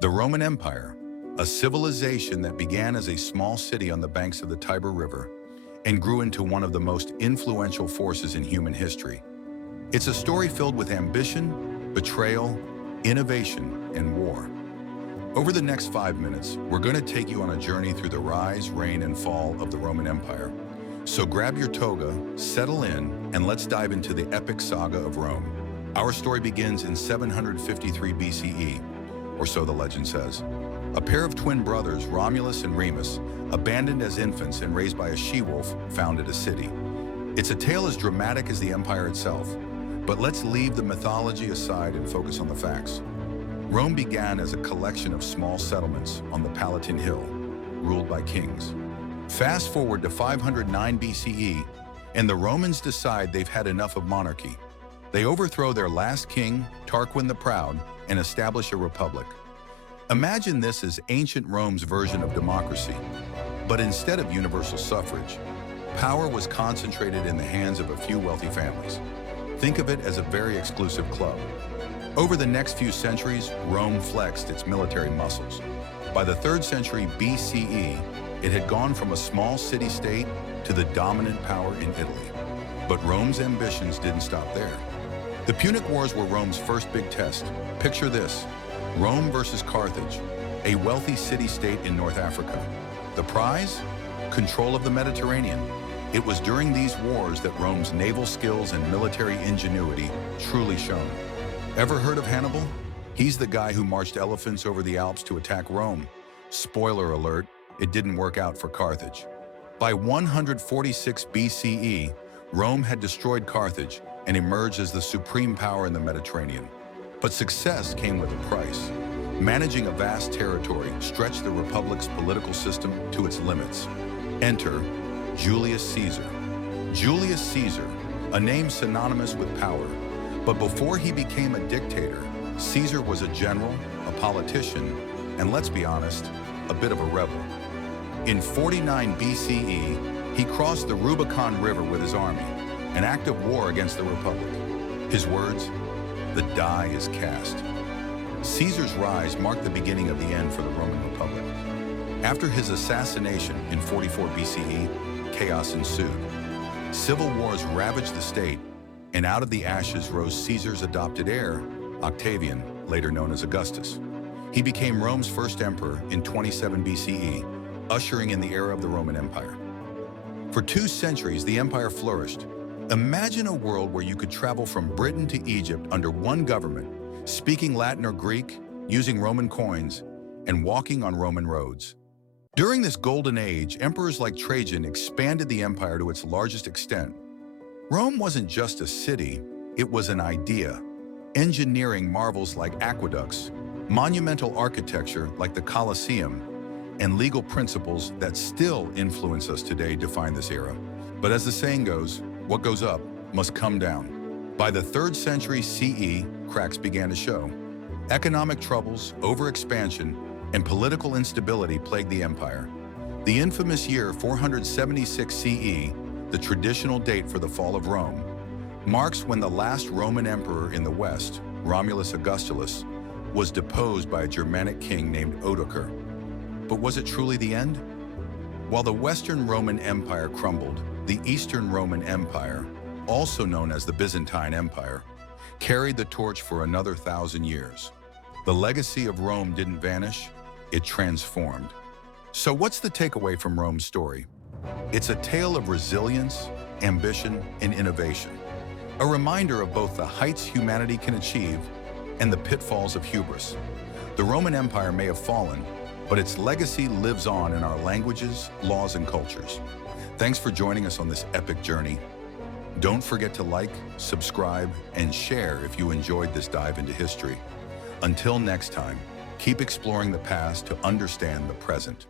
The Roman Empire, a civilization that began as a small city on the banks of the Tiber River and grew into one of the most influential forces in human history. It's a story filled with ambition, betrayal, innovation, and war. Over the next 5 minutes, we're going to take you on a journey through the rise, reign, and fall of the Roman Empire. So grab your toga, settle in, and let's dive into the epic saga of Rome. Our story begins in 753 BCE, or so the legend says. A pair of twin brothers, Romulus and Remus, abandoned as infants and raised by a she-wolf, founded a city. It's a tale as dramatic as the empire itself, but let's leave the mythology aside and focus on the facts. Rome began as a collection of small settlements on the Palatine Hill, ruled by kings. Fast forward to 509 BCE, and the Romans decide they've had enough of monarchy. They overthrow their last king, Tarquin the Proud, and establish a republic. Imagine this as ancient Rome's version of democracy, but instead of universal suffrage, power was concentrated in the hands of a few wealthy families. Think of it as a very exclusive club. Over the next few centuries, Rome flexed its military muscles. By the 3rd century BCE, it had gone from a small city-state to the dominant power in Italy. But Rome's ambitions didn't stop there. The Punic Wars were Rome's first big test. Picture this: Rome versus Carthage, a wealthy city-state in North Africa. The prize? Control of the Mediterranean. It was during these wars that Rome's naval skills and military ingenuity truly shone. Ever heard of Hannibal? He's the guy who marched elephants over the Alps to attack Rome. Spoiler alert, it didn't work out for Carthage. By 146 BCE, Rome had destroyed Carthage and emerged as the supreme power in the Mediterranean. But success came with a price. Managing a vast territory stretched the Republic's political system to its limits. Enter Julius Caesar. Julius Caesar, a name synonymous with power. But before he became a dictator, Caesar was a general, a politician, and let's be honest, a bit of a rebel. In 49 BCE, he crossed the Rubicon River with his army, an act of war against the Republic. His words: "The die is cast." Caesar's rise marked the beginning of the end for the Roman Republic. After his assassination in 44 BCE, chaos ensued. Civil wars ravaged the state, and out of the ashes rose Caesar's adopted heir, Octavian, later known as Augustus. He became Rome's first emperor in 27 BCE, ushering in the era of the Roman Empire. For 2 centuries, the empire flourished. Imagine a world where you could travel from Britain to Egypt under one government, speaking Latin or Greek, using Roman coins, and walking on Roman roads. During this golden age, emperors like Trajan expanded the empire to its largest extent. Rome wasn't just a city, it was an idea. Engineering marvels like aqueducts, monumental architecture like the Colosseum, and legal principles that still influence us today define this era. But as the saying goes, what goes up must come down. By the 3rd century CE, cracks began to show. Economic troubles, overexpansion, and political instability plagued the empire. The infamous year 476 CE, the traditional date for the fall of Rome, marks when the last Roman emperor in the West, Romulus Augustulus, was deposed by a Germanic king named Odoacer. But was it truly the end? While the Western Roman Empire crumbled, the Eastern Roman Empire, also known as the Byzantine Empire, carried the torch for another 1,000 years. The legacy of Rome didn't vanish, it transformed. So what's the takeaway from Rome's story? It's a tale of resilience, ambition, and innovation. A reminder of both the heights humanity can achieve and the pitfalls of hubris. The Roman Empire may have fallen, but its legacy lives on in our languages, laws, and cultures. Thanks for joining us on this epic journey. Don't forget to like, subscribe, and share if you enjoyed this dive into history. Until next time, keep exploring the past to understand the present.